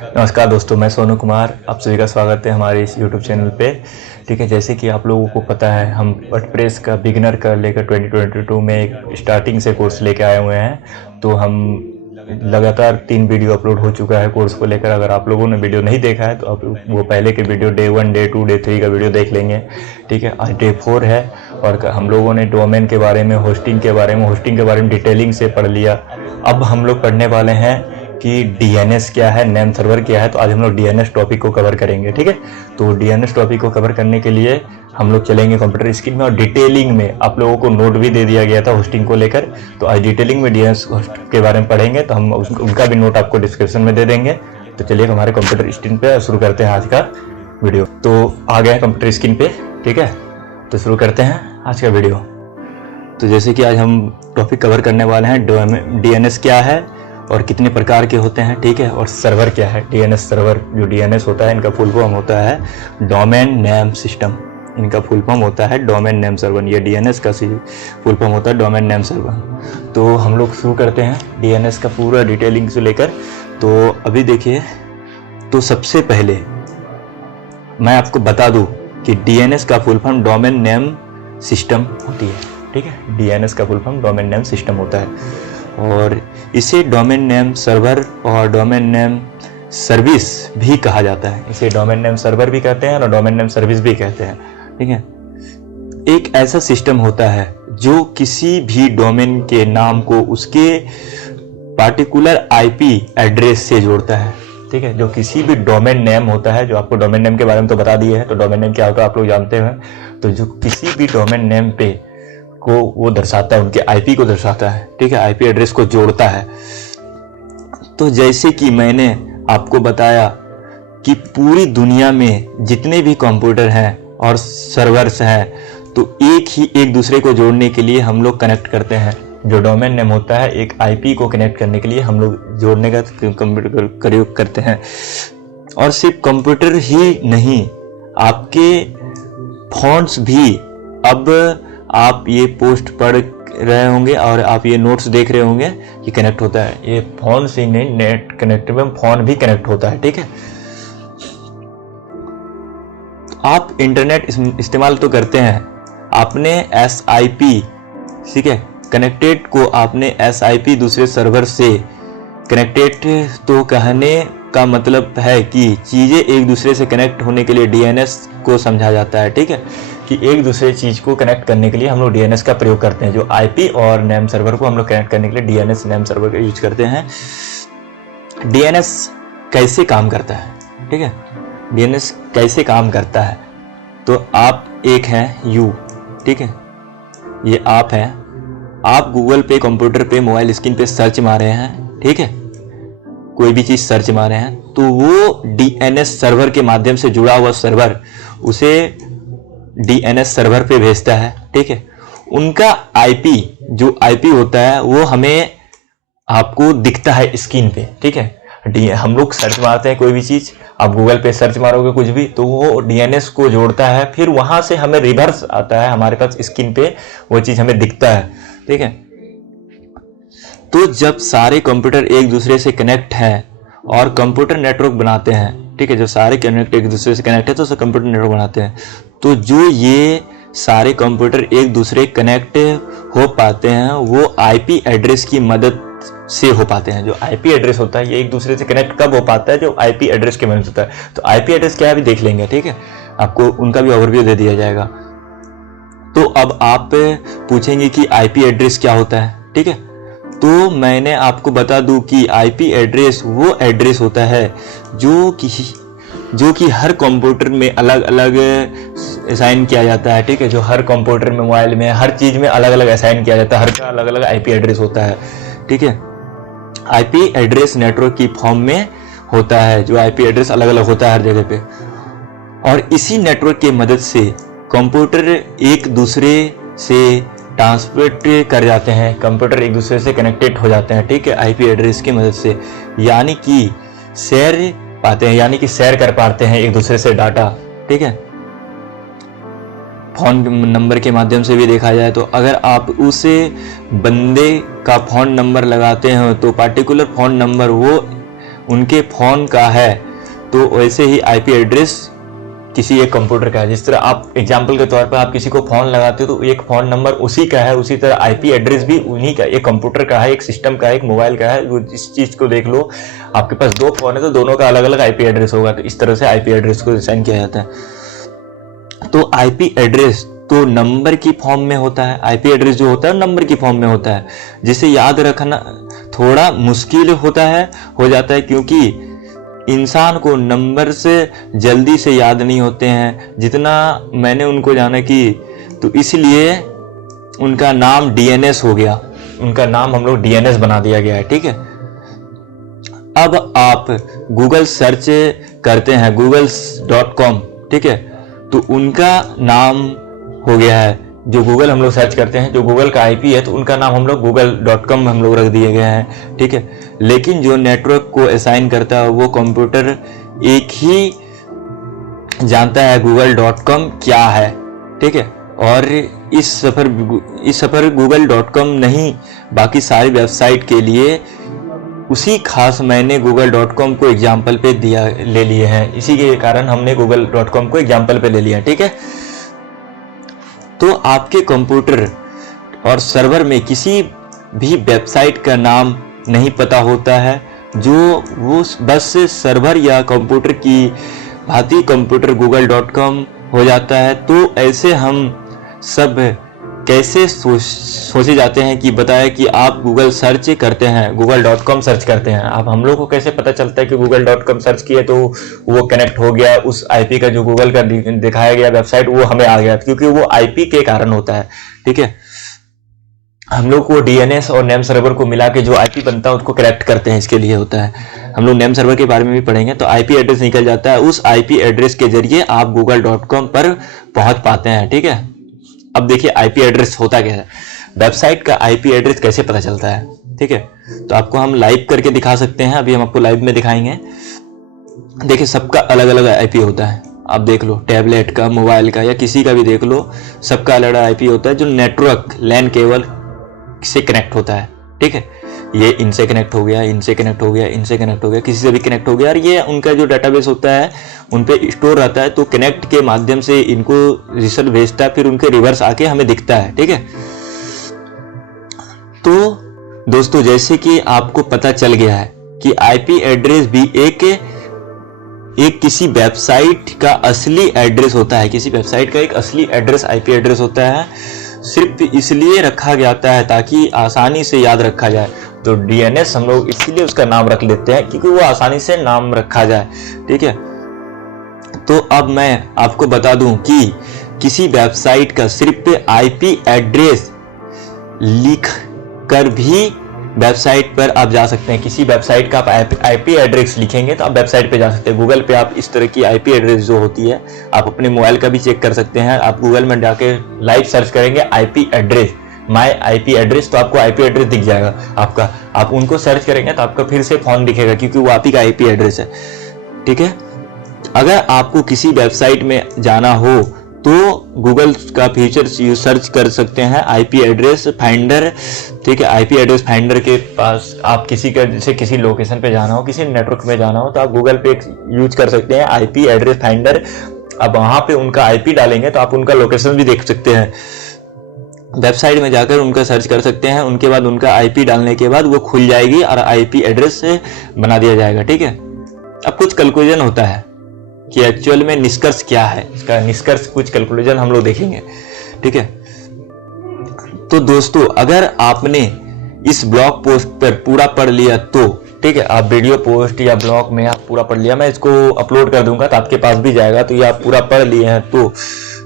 नमस्कार दोस्तों, मैं सोनू कुमार। आप सभी का स्वागत है हमारे इस YouTube चैनल पे। ठीक है, जैसे कि आप लोगों को पता है, हम वर्डप्रेस का बिगिनर का लेकर 2022 में एक स्टार्टिंग से कोर्स लेके आए हुए हैं। तो हम लगातार 3 वीडियो अपलोड हो चुका है कोर्स को लेकर। अगर आप लोगों ने वीडियो नहीं देखा है तो आप वो पहले के वीडियो डे 1, डे 2, डे 3 का वीडियो देख लेंगे। ठीक है, आज डे 4 है और हम लोगों ने डोमेन के बारे में, होस्टिंग के बारे में डिटेलिंग से पढ़ लिया। अब हम लोग पढ़ने वाले हैं कि डीएनएस क्या है, नेम सर्वर क्या है। तो आज हम लोग डीएनएस टॉपिक को कवर करेंगे। ठीक है, तो डीएनएस टॉपिक को कवर करने के लिए हम लोग चलेंगे कंप्यूटर स्क्रीन में और डिटेलिंग में आप लोगों को नोट भी दे दिया गया था होस्टिंग को लेकर। तो आज डिटेलिंग में डीएनएस होस्ट के बारे में पढ़ेंगे, तो हम उनका भी नोट आपको डिस्क्रिप्शन में दे देंगे। तो चलिए हमारे कंप्यूटर स्क्रीन पे शुरू करते हैं आज का वीडियो। तो आ गए कंप्यूटर स्क्रीन पे। ठीक है, तो शुरू करते हैं आज का वीडियो। तो जैसे कि आज हम टॉपिक कवर करने वाले हैं डीएनएस क्या है और कितने प्रकार के होते हैं। ठीक है, और सर्वर क्या है। डीएनएस सर्वर, जो डीएनएस होता है इनका फुल फॉर्म होता है डोमेन नेम सिस्टम। इनका फुल फॉर्म होता है डोमेन नेम सर्वर। ये डीएनएस का फुल फॉर्म होता है डोमेन नेम सर्वर। तो हम लोग शुरू करते हैं डीएनएस का पूरा डिटेलिंग से लेकर। तो अभी देखिए, तो सबसे पहले मैं आपको बता दूं कि डीएनएस का full form domain name system होती है। ठीक है, डीएनएस का full form domain name system होता है और इसे डोमेन नेम सर्वर और डोमेन नेम सर्विस भी कहा जाता है। इसे डोमेन नेम सर्वर भी कहते हैं और डोमेन नेम सर्विस भी कहते हैं। ठीक है, एक ऐसा सिस्टम होता है जो किसी भी डोमेन के नाम को उसके पार्टिकुलर आईपी एड्रेस से जोड़ता है। ठीक है, जो किसी भी डोमेन नेम होता है, जो आपको डोमेन नेम के बारे में तो बता दिए है, तो डोमेन नेम क्या होता है आप लोग जानते हैं। तो जो किसी भी डोमेन नेम पे को वो दर्शाता है, उनके आईपी को दर्शाता है। ठीक है, आईपी एड्रेस को जोड़ता है। तो जैसे कि मैंने आपको बताया कि पूरी दुनिया में जितने भी कंप्यूटर हैं और सर्वर्स हैं, तो एक दूसरे को जोड़ने के लिए हम लोग कनेक्ट करते हैं। जो डोमेन नेम होता है, एक आईपी को कनेक्ट करने के लिए हम लोग जोड़ने का कंप्यूटर प्रयोग करते हैं। और सिर्फ कंप्यूटर ही नहीं, आपके फोन्स भी, अब आप ये पोस्ट पढ़ रहे होंगे और आप ये नोट्स देख रहे होंगे, ये कनेक्ट होता है। ये फोन से नहीं, नेट कनेक्ट में फोन भी कनेक्ट होता है। ठीक है, आप इंटरनेट इस्तेमाल तो करते हैं, आपने SIP, ठीक है, कनेक्टेड को आपने SIP दूसरे सर्वर से कनेक्टेड, तो कहने का मतलब है कि चीजें एक दूसरे से कनेक्ट होने के लिए डीएनएस को समझा जाता है। ठीक है, कि एक दूसरे चीज को कनेक्ट करने के लिए हम लोग डीएनएस का प्रयोग करते हैं। जो आईपी और नेम सर्वर को हम लोग कनेक्ट करने के लिए डीएनएस नेम सर्वर का यूज करते हैं। डीएनएस कैसे काम करता है? ठीक है, डीएनएस कैसे काम करता है? तो आप एक हैं यू, ठीक है, ये आप हैं, आप गूगल पे, कंप्यूटर पे, मोबाइल स्क्रीन पे सर्च मारे हैं। ठीक है, कोई भी चीज सर्च मारे हैं, तो वो डीएनएस सर्वर के माध्यम से जुड़ा हुआ सर्वर उसे डीएनएस सर्वर पे भेजता है। ठीक है, उनका आईपी, जो आईपी होता है वो हमें, आपको दिखता है स्क्रीन पे। ठीक है, हम लोग सर्च मारते हैं कोई भी चीज, आप गूगल पे सर्च मारोगे कुछ भी, तो वो डीएनएस को जोड़ता है, फिर वहां से हमें रिवर्स आता है, हमारे पास स्क्रीन पे वो चीज हमें दिखता है। ठीक है, तो जब सारे कंप्यूटर एक दूसरे से कनेक्ट हैं और कंप्यूटर नेटवर्क बनाते हैं, ठीक है, जो सारे कनेक्ट एक दूसरे से कनेक्ट है तो कंप्यूटर नेटवर्क बनाते हैं, तो जो ये सारे कंप्यूटर एक दूसरे कनेक्ट हो पाते हैं वो आईपी एड्रेस की मदद से हो पाते हैं। जो आईपी एड्रेस होता है ये एक दूसरे से कनेक्ट कब हो पाता है? जो आईपी एड्रेस की मदद से होता है। तो आईपी एड्रेस क्या है अभी देख लेंगे। ठीक है, आपको उनका भी ओवरव्यू दे दिया जाएगा। तो अब आप पूछेंगे कि आईपी एड्रेस क्या होता है। ठीक है, तो मैंने आपको बता दूं कि आईपी एड्रेस वो एड्रेस होता है जो कि हर कंप्यूटर में अलग अलग असाइन किया जाता है। ठीक है, जो हर कंप्यूटर में, मोबाइल में, हर चीज में अलग अलग असाइन किया जाता है, हर का अलग अलग आईपी एड्रेस होता है। ठीक है, आईपी एड्रेस नेटवर्क की फॉर्म में होता है, जो आईपी एड्रेस अलग अलग होता है हर जगह पे, और इसी नेटवर्क की मदद से कंप्यूटर एक दूसरे से ट्रांसपोर्ट कर जाते हैं, कंप्यूटर एक दूसरे से कनेक्टेड हो जाते हैं। ठीक है, आईपी एड्रेस की मदद से, यानी कि शेयर पाते हैं, यानी कि शेयर कर पाते हैं एक दूसरे से डाटा। ठीक है, फोन नंबर के माध्यम से भी देखा जाए तो अगर आप उस बंदे का फोन नंबर लगाते हो तो पार्टिकुलर फोन नंबर उनके फ़ोन का है तो वैसे ही आईपी एड्रेस किसी एक कंप्यूटर का है। जिस तरह आप एग्जाम्पल के तौर पर आप किसी को फ़ोन लगाते हो तो एक फ़ोन नंबर उसी का है, उसी तरह आईपी एड्रेस भी उन्हीं का, एक कंप्यूटर का है, एक सिस्टम का है, एक मोबाइल का है। वो इस चीज़ को देख लो, आपके पास 2 फ़ोन है तो दोनों का अलग अलग आईपी एड्रेस होगा। तो इस तरह से आईपी एड्रेस को डिजाइन किया जाता है। तो आईपी एड्रेस तो नंबर की फॉर्म में होता है। आईपी एड्रेस जो होता है नंबर की फॉर्म में होता है, जिसे याद रखना थोड़ा मुश्किल हो जाता है क्योंकि इंसान को नंबर से जल्दी से याद नहीं होते हैं जितना मैंने उनको जाना कि, तो इसलिए उनका नाम डीएनएस हो गया। उनका नाम हम लोग डीएनएस बना दिया गया है, ठीक है। अब आप गूगल सर्च करते हैं google.com, ठीक है, तो उनका नाम हो गया है, जो गूगल हम लोग सर्च करते हैं, जो गूगल का आईपी है तो उनका नाम हम लोग google.com हम लोग रख दिए गए हैं, ठीक है। लेकिन जो नेटवर्क को असाइन करता है वो कंप्यूटर एक ही जानता है google.com क्या है, ठीक है। और इस सफर google.com नहीं, बाकी सारी वेबसाइट के लिए उसी खास मैंने google.com को एग्जाम्पल पे ले लिए हैं, इसी के कारण हमने google.com को एग्जाम्पल पे ले लिया, ठीक है। तो आपके कंप्यूटर और सर्वर में किसी भी वेबसाइट का नाम नहीं पता होता है, जो वो बस सर्वर या कंप्यूटर की भांति कंप्यूटर google.com हो जाता है। तो ऐसे हम सब कैसे सोचे जाते हैं कि बताए कि आप गूगल सर्च करते हैं, google.com सर्च करते हैं, आप हम लोग को कैसे पता चलता है कि google.com सर्च किए तो वो कनेक्ट हो गया, उस आईपी का जो गूगल का दिखाया गया वेबसाइट वो हमें आ गया, क्योंकि वो आईपी के कारण होता है, ठीक है। हम लोग को डीएनएस और नेम सर्वर को मिला के जो आईपी बनता है उसको करेक्ट करते हैं, इसके लिए होता है। हम लोग नेम सर्वर के बारे में भी पढ़ेंगे। तो आईपी एड्रेस निकल जाता है, उस आईपी एड्रेस के जरिए आप google.com पर पहुंच पाते हैं, ठीक है। अब देखिए आईपी एड्रेस होता क्या है, वेबसाइट का आईपी एड्रेस कैसे पता चलता है, ठीक है। तो आपको हम लाइव करके दिखा सकते हैं, अभी हम आपको लाइव में दिखाएंगे। देखिए सबका अलग अलग आईपी होता है, आप देख लो, टैबलेट का, मोबाइल का या किसी का भी देख लो, सबका अलग अलग आईपी होता है जो नेटवर्क लैन केबल से कनेक्ट होता है, ठीक है। ये इनसे कनेक्ट हो गया, इनसे कनेक्ट हो गया, इनसे कनेक्ट हो गया, किसी से भी कनेक्ट हो गया, और ये उनका जो डाटाबेस होता है उन पे स्टोर रहता है। तो कनेक्ट के माध्यम से इनको रिजल्ट भेजता है, फिर उनके रिवर्स आके हमें दिखता है, ठीक है। तो दोस्तों जैसे कि आपको पता चल गया है कि आईपी एड्रेस भी एक किसी वेबसाइट का असली एड्रेस होता है, किसी वेबसाइट का एक असली एड्रेस आईपी एड्रेस होता है, सिर्फ इसलिए रखा जाता है ताकि आसानी से याद रखा जाए। तो डीएनएस हम लोग इसलिए उसका नाम रख लेते हैं क्योंकि वो आसानी से नाम रखा जाए, ठीक है। तो अब मैं आपको बता दूं कि किसी वेबसाइट का सिर्फ आईपी एड्रेस लिख कर भी वेबसाइट पर आप जा सकते हैं। किसी वेबसाइट का आप आईपी एड्रेस लिखेंगे तो आप वेबसाइट पे जा सकते हैं। गूगल पे आप इस तरह की आईपी एड्रेस जो होती है आप अपने मोबाइल का भी चेक कर सकते हैं। आप गूगल में जाके लाइव सर्च करेंगे IP address, my IP address, तो आपको आईपी एड्रेस दिख जाएगा आपका। आप उनको सर्च करेंगे तो आपका फिर से फोन दिखेगा क्योंकि वो आप ही का आईपी एड्रेस है, ठीक है। अगर आपको किसी वेबसाइट में जाना हो तो गूगल का फीचर्स यूज सर्च कर सकते हैं आईपी एड्रेस फाइंडर, ठीक है। आईपी एड्रेस फाइंडर के पास आप किसी का जैसे किसी लोकेशन पे जाना हो, किसी नेटवर्क में जाना हो तो आप गूगल पे यूज कर सकते हैं आईपी एड्रेस फाइंडर। अब वहां पे उनका आईपी डालेंगे तो आप उनका लोकेशन भी देख सकते हैं। वेबसाइट में जाकर उनका सर्च कर सकते हैं, उनके बाद उनका आईपी डालने के बाद वो खुल जाएगी और आईपी एड्रेस से बना दिया जाएगा, ठीक है। अब कुछ कैलकुलेशन होता है कि एक्चुअल में निष्कर्ष क्या है, इसका निष्कर्ष कुछ कैलकुलेशन हम लोग देखेंगे, ठीक है। तो दोस्तों अगर आपने इस ब्लॉग पोस्ट पर पूरा पढ़ लिया तो ठीक है, आप वीडियो पोस्ट या ब्लॉग में आप पूरा पढ़ लिया, मैं इसको अपलोड कर दूंगा तो आपके पास भी जाएगा, तो ये आप पूरा पढ़ लिए हैं तो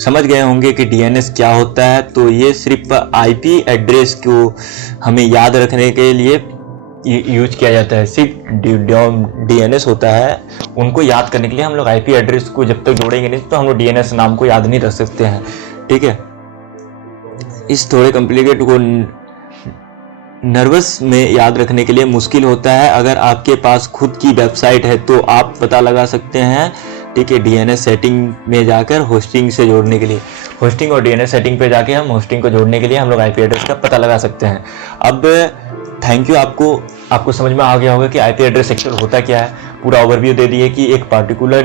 समझ गए होंगे कि डीएनएस क्या होता है। तो ये सिर्फ आईपी एड्रेस को हमें याद रखने के लिए यूज किया जाता है। सिर्फ डीएनएस होता है उनको याद करने के लिए। हम लोग आईपी एड्रेस को जब तक जोड़ेंगे नहीं तो हम लोग डीएनएस नाम को याद नहीं रख सकते हैं, ठीक है। इस थोड़े कॉम्प्लिकेट को नर्वस में याद रखने के लिए मुश्किल होता है। अगर आपके पास खुद की वेबसाइट है तो आप पता लगा सकते हैं, ठीक है। डीएनएस सेटिंग में जाकर होस्टिंग से जोड़ने के लिए, होस्टिंग और डीएनएस सेटिंग पे जाके हम होस्टिंग को जोड़ने के लिए हम लोग आईपी एड्रेस का पता लगा सकते हैं। अब थैंक यू, आपको समझ में आ गया होगा कि आईपी एड्रेस एक्चुअल होता क्या है। पूरा ओवरव्यू दे दिए कि एक पार्टिकुलर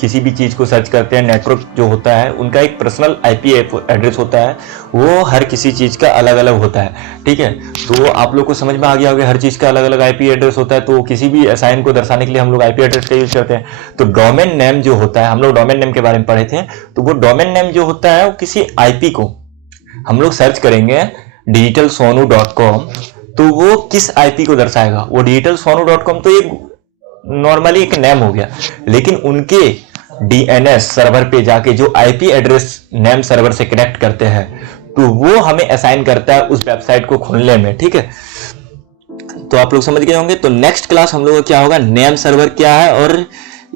किसी भी चीज़ को सर्च करते हैं, नेटवर्क जो होता है उनका एक पर्सनल आईपी एड्रेस होता है, वो हर किसी चीज़ का अलग अलग होता है। ठीक है, तो आप लोग को समझ में आ गया होगा हर चीज़ का अलग अलग आईपी एड्रेस होता है। तो किसी भी असाइन को दर्शाने के लिए हम लोग आईपी एड्रेस का यूज करते हैं। तो डोमेन नेम जो होता है, हम लोग डोमेन नेम के बारे में पढ़े थे, तो वो डोमेन नेम जो होता है वो किसी आईपी को हम लोग सर्च करेंगे digitalsonu.com, तो वो किस आईपी को दर्शाएगा। वो digitalsonu.com तो एक नॉर्मली एक नेम हो गया, लेकिन उनके डीएनएस सर्वर पे जाके जो आईपी एड्रेस नेम सर्वर से कनेक्ट करते हैं, तो वो हमें असाइन करता है उस वेबसाइट को खोलने में। ठीक है, तो आप लोग समझ गए होंगे। तो नेक्स्ट क्लास हम लोग का क्या होगा, नेम सर्वर क्या है और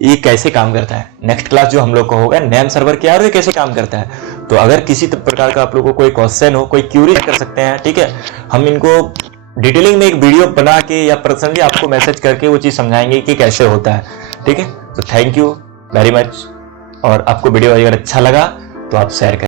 ये कैसे काम करता है। नेक्स्ट क्लास जो हम लोग को होगा, नेम सर्वर क्या है और ये कैसे काम करता है। तो अगर किसी प्रकार का आप लोगों को कोई क्वेश्चन हो, कोई क्यूरी कर सकते हैं। ठीक है, हम इनको डिटेलिंग में एक वीडियो बना के या पर्सनली आपको मैसेज करके वो चीज़ समझाएंगे कि कैसे होता है। ठीक है, तो थैंक यू वेरी मच। और आपको वीडियो अगर अच्छा लगा तो आप शेयर करें।